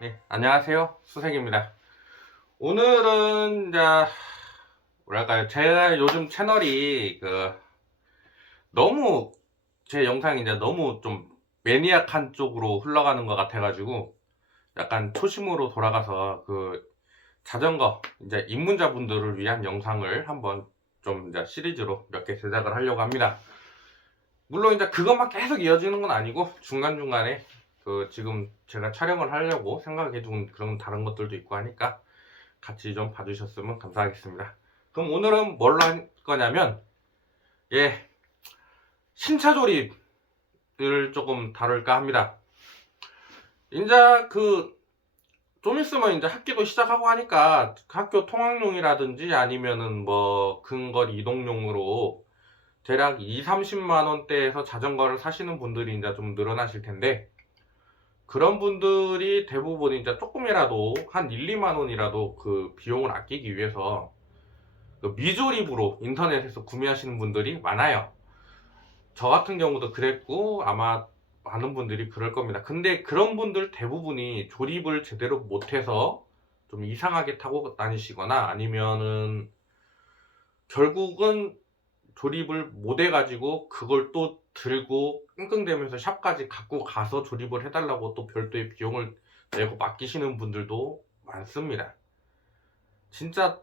네, 안녕하세요. 수색입니다. 오늘은 이제 뭐랄까요? 제가 요즘 채널이 너무 제 영상이 이제 너무 좀 매니악한 쪽으로 흘러가는 것 같아가지고 약간 초심으로 돌아가서 자전거 이제 입문자분들을 위한 영상을 한번 좀 이제 시리즈로 몇 개 제작을 하려고 합니다. 물론 이제 그것만 계속 이어지는 건 아니고 중간중간에 지금 제가 촬영을 하려고 생각해 둔 그런 다른 것들도 있고 하니까 같이 좀 봐주셨으면 감사하겠습니다. 그럼 오늘은 뭘로 할 거냐면, 예, 신차 조립을 조금 다룰까 합니다. 이제 좀 있으면 이제 학기도 시작하고 하니까 학교 통학용이라든지 아니면은 뭐 근거리 이동용으로 대략 2, 30만 원대에서 자전거를 사시는 분들이 이제 좀 늘어나실 텐데, 그런 분들이 대부분 이제 조금이라도 한 1, 2만 원이라도 그 비용을 아끼기 위해서 미조립으로 인터넷에서 구매하시는 분들이 많아요. 저 같은 경우도 그랬고 아마 많은 분들이 그럴 겁니다. 근데 그런 분들 대부분이 조립을 제대로 못해서 좀 이상하게 타고 다니시거나 아니면은 결국은 조립을 못 해가지고 그걸 또 들고 끙끙대면서 샵까지 갖고 가서 조립을 해달라고 또 별도의 비용을 내고 맡기시는 분들도 많습니다. 진짜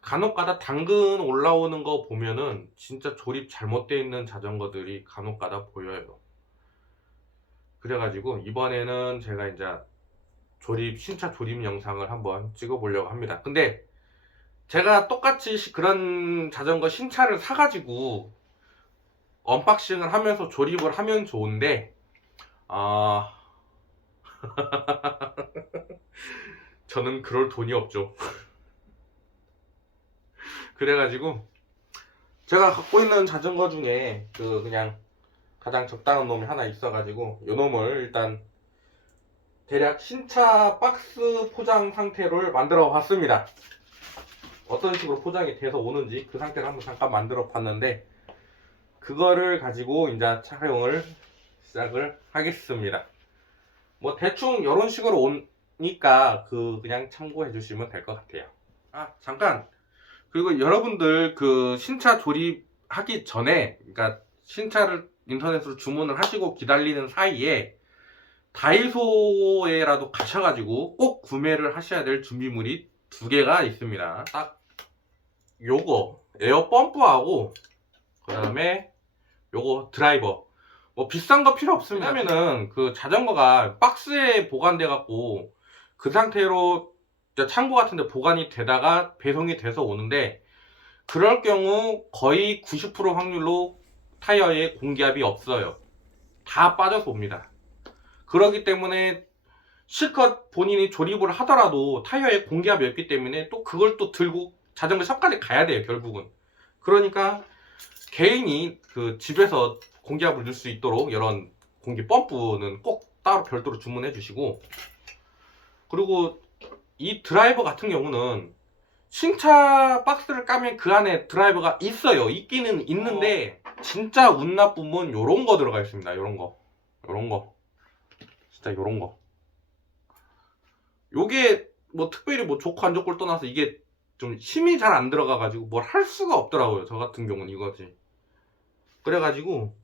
간혹가다 당근 올라오는 거 보면은 진짜 조립 잘못되어 있는 자전거들이 간혹가다 보여요. 그래가지고 이번에는 제가 이제 신차 조립 영상을 한번 찍어보려고 합니다. 근데 제가 똑같이 그런 자전거 신차를 사가지고 언박싱을 하면서 조립을 하면 좋은데, 아, 저는 그럴 돈이 없죠. 그래가지고 제가 갖고 있는 자전거 중에 그냥 가장 적당한 놈이 하나 있어가지고 이 놈을 일단 대략 신차 박스 포장 상태로 만들어 봤습니다. 어떤 식으로 포장이 돼서 오는지 그 상태를 한번 잠깐 만들어 봤는데, 그거를 가지고 이제 촬영을 시작을 하겠습니다. 뭐 대충 이런 식으로 오니까 그냥 참고해 주시면 될 것 같아요. 아, 잠깐. 그리고 여러분들 신차 조립하기 전에, 그러니까 신차를 인터넷으로 주문을 하시고 기다리는 사이에 다이소에라도 가셔가지고 꼭 구매를 하셔야 될 준비물이 두 개가 있습니다. 딱 요거 에어 펌프하고 그 다음에 요거 드라이버. 뭐 비싼 거 필요 없습니다. 왜냐면은 자전거가 박스에 보관돼 갖고 그 상태로 창고 같은 데 보관이 되다가 배송이 돼서 오는데, 그럴 경우 거의 90% 확률로 타이어에 공기압이 없어요. 다 빠져서 옵니다. 그렇기 때문에 실컷 본인이 조립을 하더라도 타이어에 공기압이 없기 때문에 또 그걸 또 들고 자전거 샵까지 가야 돼요, 결국은. 그러니까 개인이 집에서 공기압을 넣을 수 있도록 이런 공기 펌프는 꼭 따로 별도로 주문해 주시고, 그리고 이 드라이버 같은 경우는 신차 박스를 까면 그 안에 드라이버가 있어요. 있기는 있는데 진짜 운 나쁘면 요런 거 들어가 있습니다. 요런 거 진짜 요런 거. 요게 뭐 특별히 뭐 좋고 안 좋고를 떠나서 이게 좀 힘이 잘 안 들어가 가지고 뭘 할 수가 없더라고요. 저 같은 경우는 이거지. 그래가지고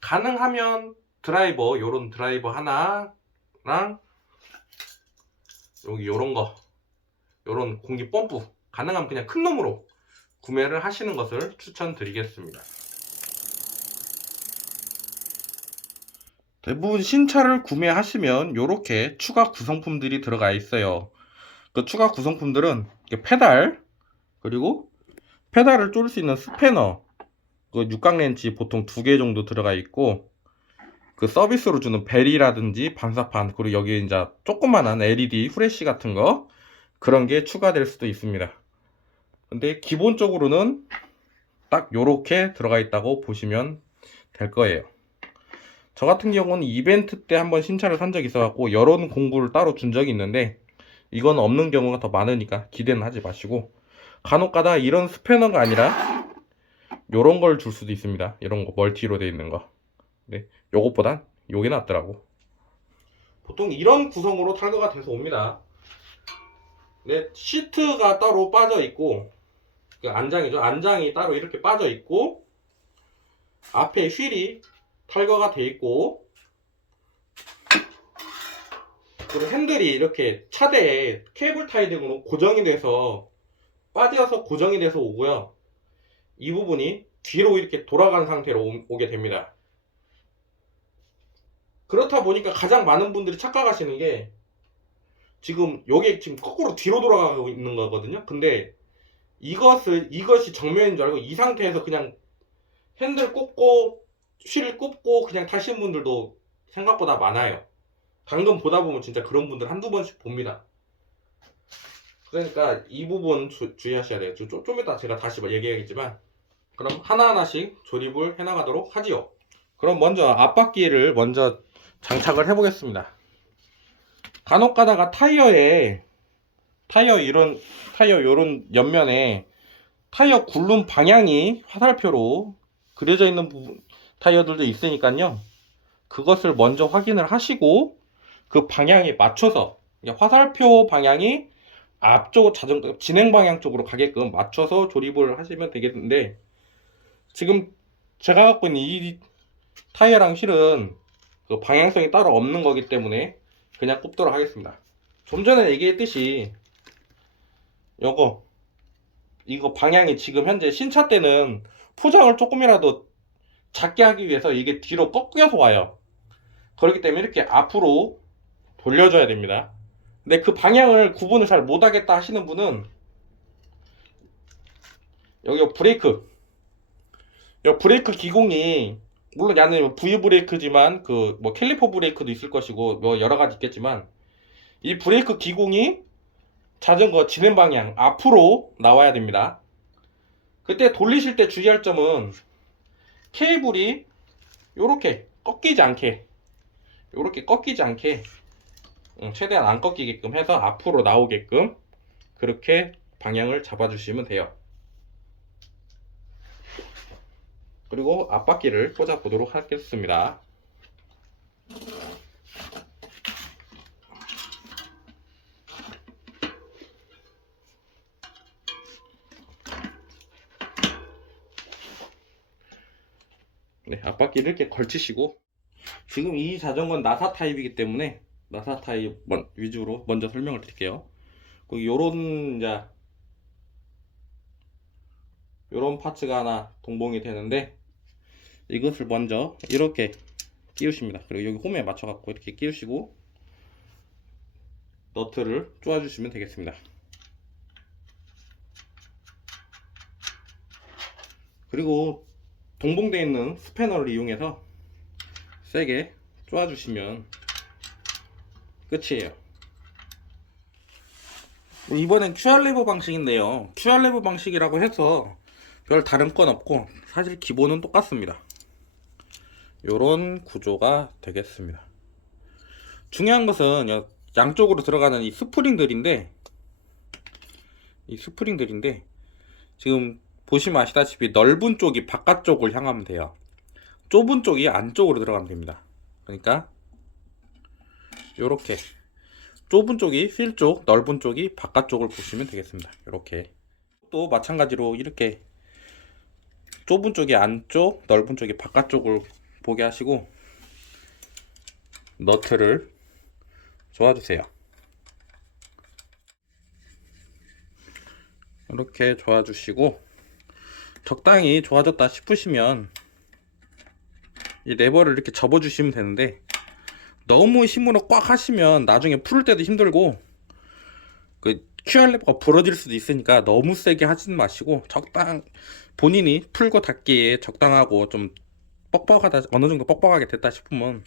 가능하면 드라이버, 요런 드라이버 하나랑 여기 요런 거, 요런 공기 펌프 가능하면 그냥 큰 놈으로 구매를 하시는 것을 추천드리겠습니다. 대부분 신차를 구매하시면 이렇게 추가 구성품들이 들어가 있어요. 그 추가 구성품들은 페달, 그리고 페달을 조일 수 있는 스패너, 육각 렌치 보통 2개 정도 들어가 있고, 서비스로 주는 벨이라든지 반사판, 그리고 여기 이제 조그만한 LED 후레쉬 같은 거, 그런 게 추가될 수도 있습니다. 근데 기본적으로는 딱 요렇게 들어가 있다고 보시면 될 거예요. 저 같은 경우는 이벤트 때 한번 신차를 산 적이 있어갖고 이런 공구를 따로 준 적이 있는데, 이건 없는 경우가 더 많으니까 기대는 하지 마시고, 간혹가다 이런 스패너가 아니라 요런 걸 줄 수도 있습니다. 이런 거 멀티로 되어 있는 거, 네, 요것보단 요게 낫더라고. 보통 이런 구성으로 탈거가 돼서 옵니다. 네, 시트가 따로 빠져 있고, 그 안장이죠. 안장이 따로 이렇게 빠져 있고, 앞에 휠이 탈거가 돼 있고, 그리고 핸들이 이렇게 차대에 케이블 타이 등으로 고정이 돼서 빠져서 고정이 돼서 오고요. 이 부분이 뒤로 이렇게 돌아간 상태로 오게 됩니다. 그렇다 보니까 가장 많은 분들이 착각하시는 게 지금 요게 지금 거꾸로 뒤로 돌아가고 있는 거거든요. 근데 이것이 정면인 줄 알고 이 상태에서 그냥 핸들 꽂고 휠 꽂고 그냥 타시는 분들도 생각보다 많아요. 방금 보다 보면 진짜 그런 분들 한두 번씩 봅니다. 그러니까 이 부분 주의하셔야 돼요. 좀 이따 제가 다시 얘기하겠지만, 그럼 하나하나씩 조립을 해나가도록 하지요. 그럼 먼저 앞바퀴를 먼저 장착을 해보겠습니다. 간혹 가다가 타이어 요런 옆면에 타이어 굴름 방향이 화살표로 그려져 있는 부분 타이어들도 있으니까요. 그것을 먼저 확인을 하시고 그 방향에 맞춰서 화살표 방향이 앞쪽 자전거 진행 방향 쪽으로 가게끔 맞춰서 조립을 하시면 되겠는데, 지금 제가 갖고 있는 이 타이어랑 휠은 그 방향성이 따로 없는 거기 때문에 그냥 꼽도록 하겠습니다. 좀 전에 얘기했듯이 이거 방향이 지금 현재 신차 때는 포장을 조금이라도 작게 하기 위해서 이게 뒤로 꺾여서 와요. 그렇기 때문에 이렇게 앞으로 돌려줘야 됩니다. 근데 그 방향을 구분을 잘 못하겠다 하시는 분은 여기 브레이크 기공이 물론 얘는 V 브레이크지만 그 뭐 캘리퍼 브레이크도 있을 것이고 뭐 여러 가지 있겠지만, 이 브레이크 기공이 자전거 진행 방향 앞으로 나와야 됩니다. 그때 돌리실 때 주의할 점은 케이블이 요렇게 꺾이지 않게 최대한 안 꺾이게끔 해서 앞으로 나오게끔 그렇게 방향을 잡아주시면 돼요. 그리고 앞바퀴를 꽂아 보도록 하겠습니다. 네, 앞바퀴를 이렇게 걸치시고, 지금 이 자전거는 나사 타입이기 때문에 나사 타입 위주로 먼저 설명을 드릴게요. 요런 파츠가 하나 동봉이 되는데, 이것을 먼저 이렇게 끼우십니다. 그리고 여기 홈에 맞춰 갖고 이렇게 끼우시고 너트를 쪼아 주시면 되겠습니다. 그리고 동봉되어 있는 스패너를 이용해서 세게 쪼아 주시면 끝이에요. 이번엔 QR레버 방식인데요, QR레버 방식이라고 해서 별 다른 건 없고 사실 기본은 똑같습니다. 요런 구조가 되겠습니다. 중요한 것은 양쪽으로 들어가는 이 스프링들인데 지금 보시면 아시다시피 넓은 쪽이 바깥쪽을 향하면 돼요. 좁은 쪽이 안쪽으로 들어가면 됩니다. 그러니까 요렇게 좁은 쪽이 휠 쪽, 넓은 쪽이 바깥쪽을 보시면 되겠습니다. 요렇게 또 마찬가지로 이렇게 좁은 쪽이 안쪽, 넓은 쪽이 바깥쪽을 보게 하시고 너트를 조아주세요. 이렇게 조아주시고 적당히 조아졌다 싶으시면 이 레버를 이렇게 접어주시면 되는데, 너무 힘으로 꽉 하시면 나중에 풀을 때도 힘들고 그 QR 레버가 부러질 수도 있으니까 너무 세게 하지는 마시고 본인이 풀고 닫기에 적당하고 좀 뻑뻑하다, 어느 정도 뻑뻑하게 됐다 싶으면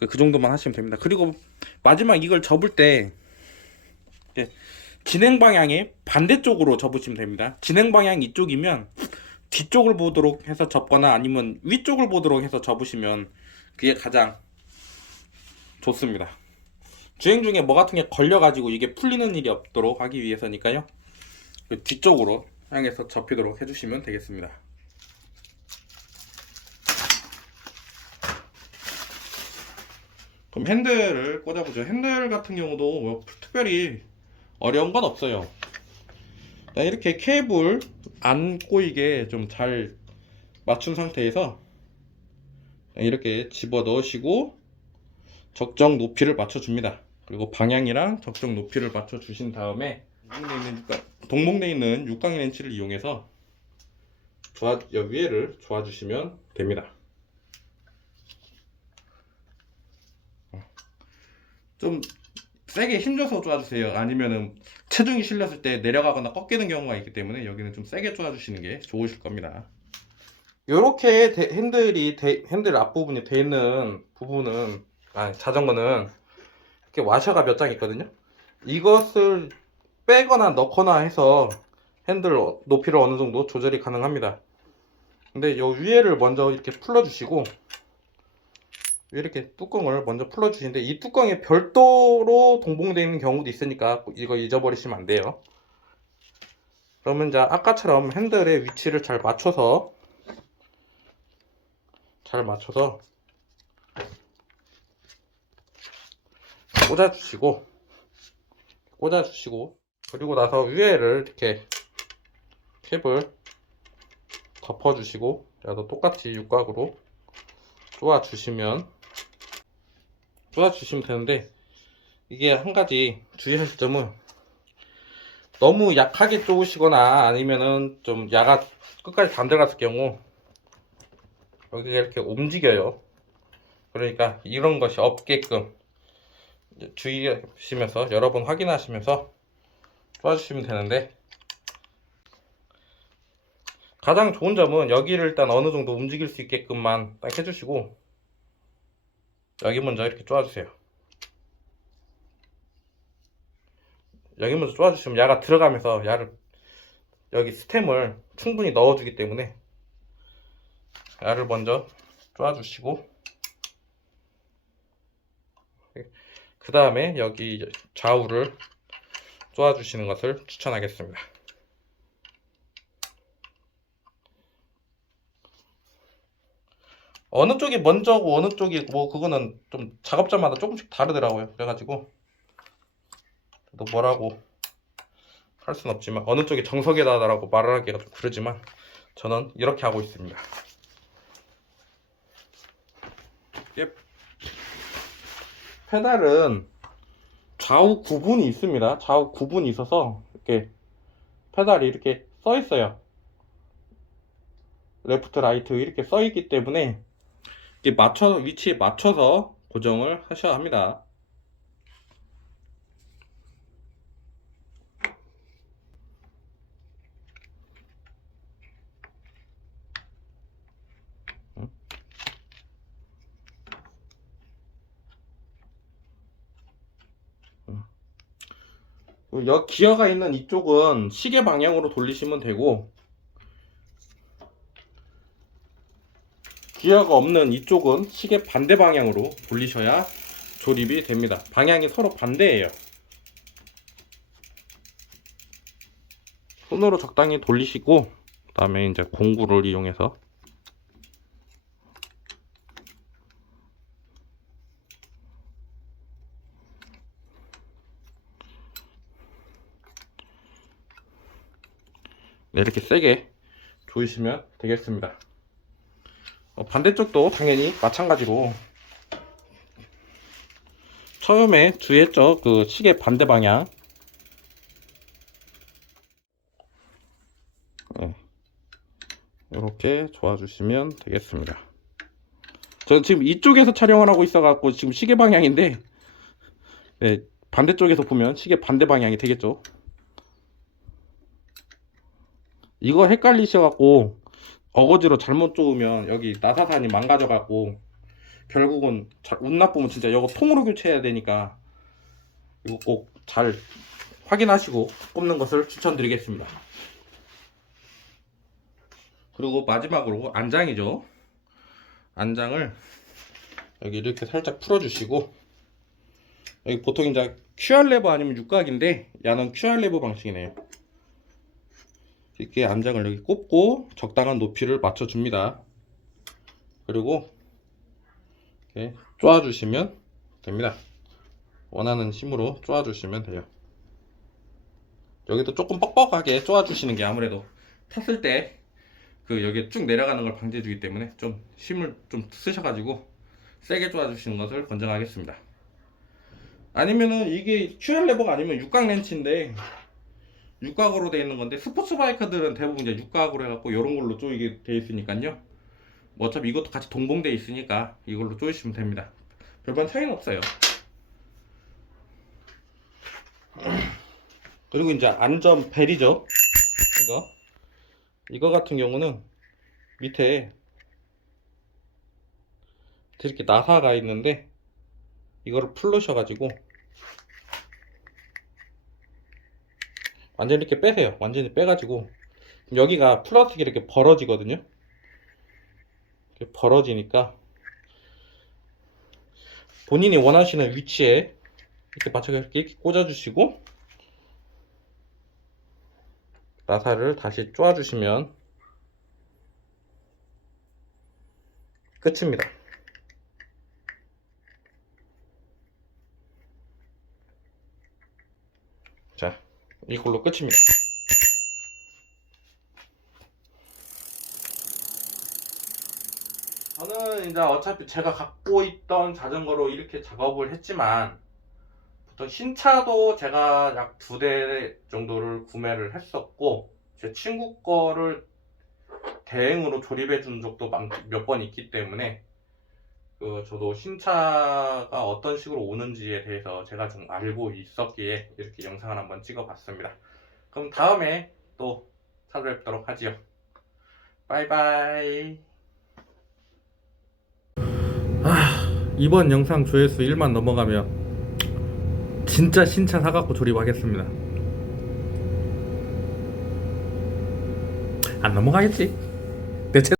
그 정도만 하시면 됩니다. 그리고 마지막 이걸 접을 때 진행 방향의 반대쪽으로 접으시면 됩니다. 진행 방향이 이쪽이면 뒤쪽을 보도록 해서 접거나 아니면 위쪽을 보도록 해서 접으시면 그게 가장 좋습니다. 주행 중에 뭐 같은 게 걸려가지고 이게 풀리는 일이 없도록 하기 위해서니까요, 그 뒤쪽으로 향해서 접히도록 해주시면 되겠습니다. 그럼 핸들을 꽂아보죠. 핸들 같은 경우도 뭐 특별히 어려운 건 없어요. 이렇게 케이블 안 꼬이게 좀 잘 맞춘 상태에서 이렇게 집어 넣으시고 적정 높이를 맞춰 줍니다. 그리고 방향이랑 적정 높이를 맞춰 주신 다음에 동봉되어 있는 육각인 렌치를 이용해서 위에를 조아 주시면 됩니다. 좀 세게 힘줘서 조아주세요. 아니면은 체중이 실렸을 때 내려가거나 꺾이는 경우가 있기 때문에 여기는 좀 세게 조아주시는 게 좋으실 겁니다. 이렇게 핸들 앞부분이 돼 있는 부분은, 자전거는 이렇게 와셔가 몇 장 있거든요. 이것을 빼거나 넣거나 해서 핸들 높이를 어느 정도 조절이 가능합니다. 근데 이 위에를 먼저 이렇게 풀어주시고, 이렇게 뚜껑을 먼저 풀어주시는데, 이 뚜껑이 별도로 동봉되어 있는 경우도 있으니까 이거 잊어버리시면 안 돼요. 그러면 이제 아까처럼 핸들의 위치를 잘 맞춰서 꽂아주시고, 그리고 나서 위에를 이렇게 캡을 덮어주시고, 또 똑같이 육각으로 쪼아주시면 되는데, 이게 한 가지 주의하실 점은, 너무 약하게 쪼으시거나 아니면은 좀 야가 끝까지 다 들어갔을 경우 여기가 이렇게 움직여요. 그러니까 이런 것이 없게끔 주의하시면서 여러 번 확인하시면서 쪼아주시면 되는데, 가장 좋은 점은 여기를 일단 어느 정도 움직일 수 있게끔만 딱 해주시고, 여기 먼저 이렇게 쪼아주세요. 여기 먼저 쪼아주시면 야가 들어가면서 여기 스템을 충분히 넣어주기 때문에 야를 먼저 쪼아주시고, 그 다음에 여기 좌우를 쪼아주시는 것을 추천하겠습니다. 어느 쪽이 먼저고 어느 쪽이 그거는 좀 작업자마다 조금씩 다르더라고요. 그래가지고 또 뭐라고 할 순 없지만, 어느 쪽이 정석이다라고 말을 하기가 좀 그러지만 저는 이렇게 하고 있습니다. 페달은 좌우 구분이 있습니다. 좌우 구분이 있어서 이렇게 페달이 이렇게 써 있어요. 레프트 라이트 이렇게 써 있기 때문에 위치에 맞춰서 고정을 하셔야 합니다. 기어가 있는 이쪽은 시계 방향으로 돌리시면 되고, 기어가 없는 이쪽은 시계 반대 방향으로 돌리셔야 조립이 됩니다. 방향이 서로 반대예요. 손으로 적당히 돌리시고, 그 다음에 이제 공구를 이용해서 이렇게 세게 조이시면 되겠습니다. 반대쪽도 당연히 마찬가지로 처음에 주의했죠. 그 시계 반대 방향. 이렇게 조아주시면 되겠습니다. 저는 지금 이쪽에서 촬영을 하고 있어갖고 지금 시계 방향인데, 반대쪽에서 보면 시계 반대 방향이 되겠죠. 이거 헷갈리셔갖고 어거지로 잘못 쪼으면 여기 나사산이 망가져갖고 결국은 운 나쁘면 진짜 이거 통으로 교체해야 되니까, 이거 꼭 잘 확인하시고 꼽는 것을 추천드리겠습니다. 그리고 마지막으로 안장이죠. 안장을 여기 이렇게 살짝 풀어주시고, 여기 보통 이제 QR 레버 아니면 육각인데 얘는 QR 레버 방식이네요. 이렇게 안장을 여기 꼽고 적당한 높이를 맞춰줍니다. 그리고 이렇게 쪼아주시면 됩니다. 원하는 힘으로 쪼아주시면 돼요. 여기도 조금 뻑뻑하게 쪼아주시는 게 아무래도 탔을 때 그 여기에 쭉 내려가는 걸 방지해주기 때문에 좀 힘을 좀 쓰셔가지고 세게 쪼아주시는 것을 권장하겠습니다. 아니면은 이게 큐엘 레버가 아니면 육각 렌치인데 육각으로 되어 있는 건데 스포츠 바이크들은 대부분 이제 육각으로 해갖고 이런 걸로 쪼이게 되어 있으니까요. 뭐 어차피 이것도 같이 동봉되어 있으니까 이걸로 쪼이시면 됩니다. 별반 차이는 없어요. 그리고 이제 안전 벨이죠. 이거 같은 경우는 밑에 이렇게 나사가 있는데 이거를 풀르셔가지고 완전히 이렇게 빼세요. 완전히 빼가지고 여기가 플라스틱이 이렇게 벌어지거든요. 이렇게 벌어지니까 본인이 원하시는 위치에 이렇게 맞춰서 이렇게 꽂아주시고 나사를 다시 쪼아주시면 끝입니다. 자, 이걸로 끝입니다. 저는 이제 어차피 제가 갖고 있던 자전거로 이렇게 작업을 했지만 보통 신차도 제가 약 2대 정도를 구매를 했었고 제 친구 거를 대행으로 조립해 준 적도 몇 번 있기 때문에 저도 신차가 어떤 식으로 오는지에 대해서 제가 좀 알고 있었기에 이렇게 영상을 한번 찍어 봤습니다. 그럼 다음에 또 찾아뵙도록 하지요. 바이바이. 이번 영상 조회수 1만 넘어가면 진짜 신차 사갖고 조립하겠습니다. 안 넘어가겠지? 내